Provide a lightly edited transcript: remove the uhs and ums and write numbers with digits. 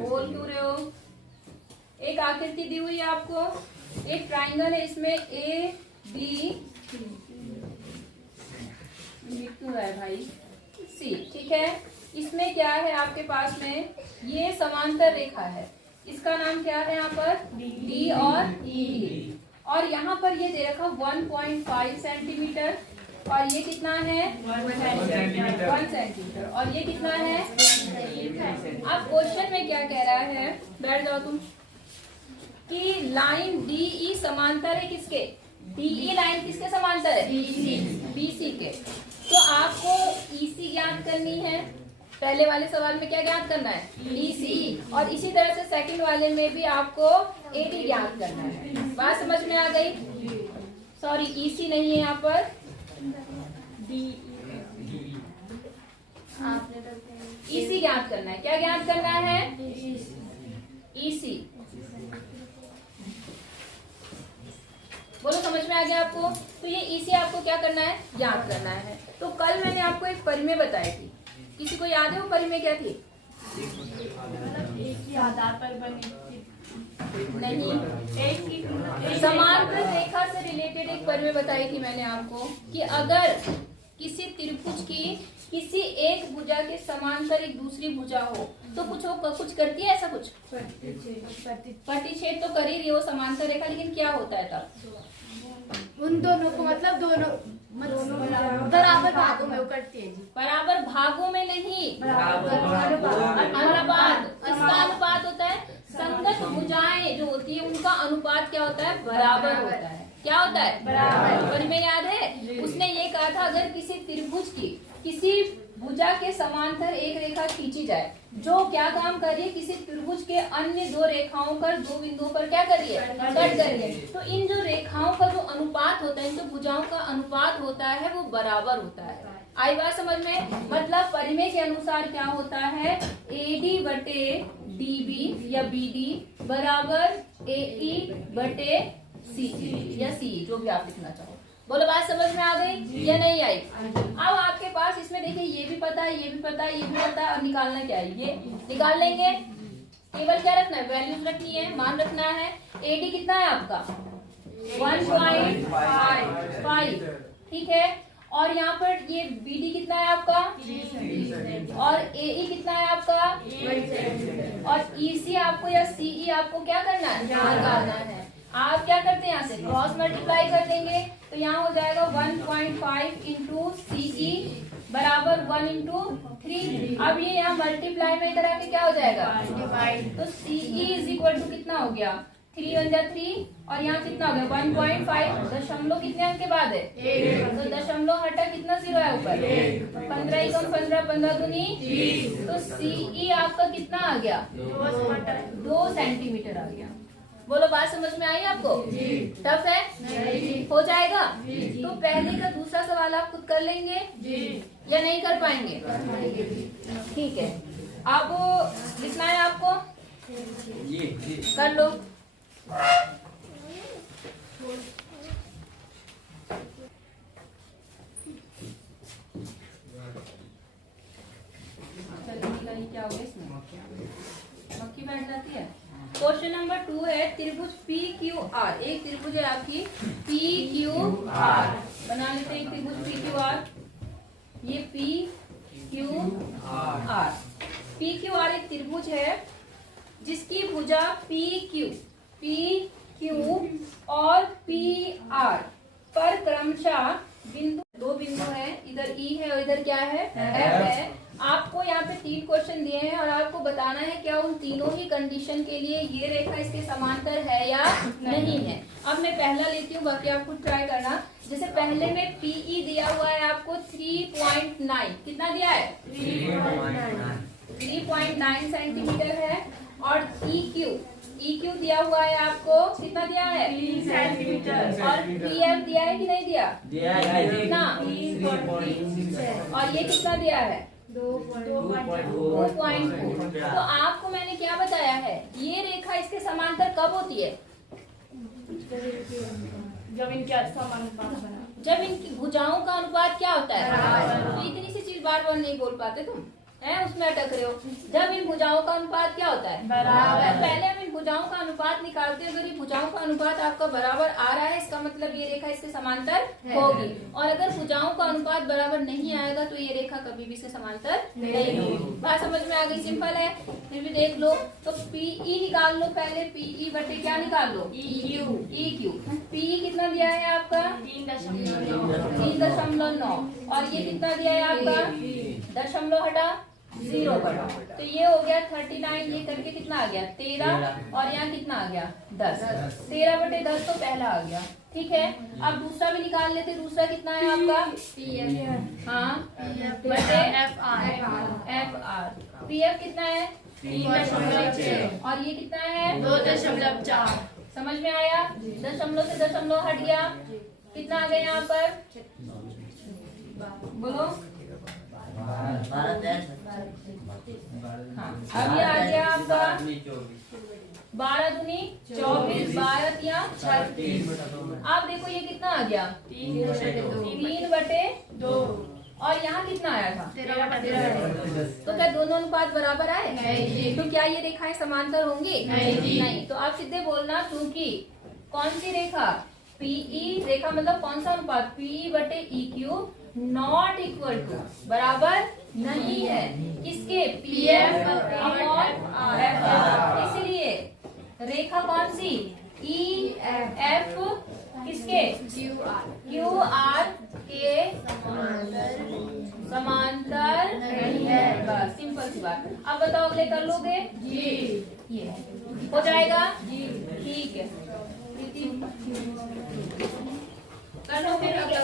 बोल क्यों रहे हो? एक आकृति दी हुई है आपको, एक ट्राइंगल है, इसमें ए बी क्यों है भाई सी, ठीक है। इसमें क्या है आपके पास में, ये समांतर रेखा है, इसका नाम क्या है यहाँ पर, डी और ई। और यहाँ पर ये दे रखा 1.5 सेंटीमीटर, और ये कितना है 1 सेंटीमीटर, और ये कितना है। अब क्वेश्चन में क्या कह रहा है, बैठ जाओ तुम, कि लाइन डी ई समांतर है किसके, डी ई लाइन किसके समांतर है, बीसी के। तो आपको ईसी ज्ञात करनी है, पहले वाले सवाल में क्या ज्ञात करना है, ईसी, और इसी तरह से सेकंड वाले में भी आपको एडी ज्ञात करना है। बात समझ में आ गई? सॉरी, ईसी नहीं है यहाँ पर, ईसी ज्ञात करना है। क्या ज्ञात करना है, ईसी। बोलो समझ में आ गया आपको? तो ये ईसी आपको क्या करना है, ज्ञात करना है। तो कल मैंने आपको एक परिमेय बताई थी, किसी को याद है वो परिमेय क्या थी? एक ही आधार पर बनी नहीं, समांतर रेखा से रिलेटेड एक परिमेय बताई थी मैंने आपको, कि अगर किसी त्रिभुज की किसी एक भुजा के समांतर एक दूसरी भुजा हो तो कुछ करती है, ऐसा कुछ प्रतिच्छेद तो कर ही रही है वो समांतर रेखा, लेकिन क्या होता है तब, उन दोनों को मतलब दोनों बराबर भागों में वो करती है जी। बराबर भागों में नहीं, अनुपात। इसका अनुपात होता है, संगत भुजाएं जो होती है उनका अनुपात क्या होता है, बराबर होता है। क्या होता है, बराबर। परिमेय याद है? उसने ये कहा था, अगर किसी त्रिभुज की किसी भुजा के समांतर एक रेखा खींची जाए जो क्या काम कर रही है, किसी त्रिभुज के अन्य दो रेखाओं पर, दो बिंदुओं पर क्या कर रही है, कट कर रही है, तो इन जो रेखाओं का जो अनुपात होता है, इन जो भुजाओं का अनुपात होता है वो बराबर होता है। आई बात समझ में? मतलब परिमेय के अनुसार क्या होता है, एडी बटे डीबी या बीडी बराबर एई बटे सी या सी, जो भी आप लिखना चाहो। बोलो बात समझ में आ गई या नहीं आई? अब आपके पास इसमें देखिए, ये भी पता है, ये भी पता है, ये भी पता है, अब निकालना क्या है, ये निकाल लेंगे। केवल क्या रखना है, वैल्यूज रखनी है, मान रखना है। एडी कितना है आपका 1.5, ठीक है। और यहाँ पर ये बीडी कितना है आपका, और एई कितना है आपका, और ईसी आपको या सीई आपको क्या करना है, निकालना है। आप क्या करते हैं, यहाँ से क्रॉस मल्टीप्लाई कर देंगे, तो यहाँ हो जाएगा 1.5 इंटू सीई बराबर 1 इंटू 3। अब ये यहाँ मल्टीप्लाई में इधर आके क्या हो जाएगा, तो सीई इज इक्वल टू कितना हो गया, 3 1 जा 3, और यहाँ कितना हो गया 1.5, दशमलव कितने अंक के बाद है, तो दशमलव हटा कितना जीरो है ऊपर, 15 एकम 15, 15 दूनी 20, तो सीई आपका कितना आ गया, 2 सेंटीमीटर आ गया। बोलो बात समझ में आई आपको? टफ है? हो जाएगा? तो पहले का दूसरा सवाल आप खुद कर लेंगे या नहीं कर पाएंगे? ठीक है, अब लिखना है आपको, कर लो। क्या हो गया इसमें, मक्खी बैठ जाती है। क्वेश्चन नंबर 2 है, त्रिभुज पी क्यू आर, एक त्रिभुज है आपकी पी क्यू आर, बना लेते हैं त्रिभुज पी क्यू आर। ये P Q R, P Q R एक त्रिभुज है जिसकी भुजा पी क्यू और पी आर पर क्रमशः बिंदु, दो बिंदु है, इधर ई है और इधर क्या है, एफ है। आपको यहाँ पे 3 क्वेश्चन दिए हैं और आपको बताना है क्या उन तीनों ही कंडीशन के लिए ये रेखा इसके समांतर है या नहीं है। अब मैं पहला लेती हूँ, बाकी आप खुद ट्राई करना। जैसे पहले में पीई दिया हुआ है आपको 3.9, कितना दिया है 3.9 सेंटीमीटर है, और EQ दिया हुआ है आपको, कितना दिया है 3 सेंटीमीटर, और PF दिया है कि नहीं दिया, कितना, और ये कितना दिया है 2.2। तो आपको मैंने क्या बताया है, ये रेखा इसके समांतर कब होती है, जब इनके समानुपात बना, जब इनकी भुजाओं का अनुपात क्या होता है? तो इतनी सी चीज बार बार नहीं बोल पाते तुम, है उसमें अटक रहे हो। जब इन भुजाओं का अनुपात क्या होता है? बराबर। पहले हम इन भुजाओं का अनुपात निकालते हैं। अगर ये भुजाओं का अनुपात आपका बराबर आ रहा है, इसका मतलब ये रेखा इसके समांतर होगी। और अगर भुजाओं का अनुपात बराबर नहीं आएगा तो ये रेखा कभी भी इसके समांतर नहीं होगी। बात समझ में आ गई? सिंपल है। फिर भी देख लो तो पीई निकाल लो पहले। पीई बटे क्या निकाल लो? EQ। पीई कितना दिया है आपका? 3.9। और ये कितना दिया है आपका? दशमलव हटा 0 बटा, तो ये हो गया 39। ये करके कितना आ गया? 13। और यहाँ कितना आ गया? 10। 13 बटे 10 तो पहला आ गया। ठीक है, अब दूसरा भी निकाल लेते। दूसरा कितना है आपका? हाँ, बटे FR। PF कितना है? 3.6। और ये कितना है? 2.4। समझ में आया? दशमलव से दशमलव हट गया, कितना आ गया यहाँ पर? बोलो। हाँ, अब ये आ गया आपका 12 दूनी 24, 12 तिया 36। आप देखो ये कितना आ गया? 3/2। और यहाँ कितना आया था? 13/13। तो क्या दोनों अनुपात बराबर आए? नहीं। तो क्या ये रेखाएं समांतर होंगी? नहीं। तो आप सीधे बोलना, क्योंकि कौन सी रेखा? पीई रेखा मतलब कौन सा अनुपात? पीई बटे EQ नॉट इक्वल टू, बराबर नहीं है किसके? PF upon FR। इसलिए रेखा कौन सी? EF किसके? QR के समांतर नहीं है। बस सिंपल सी बात। अब बताओ अगले कर लोगे? ये हो जाएगा? ठीक है, कर लो फिर अगला।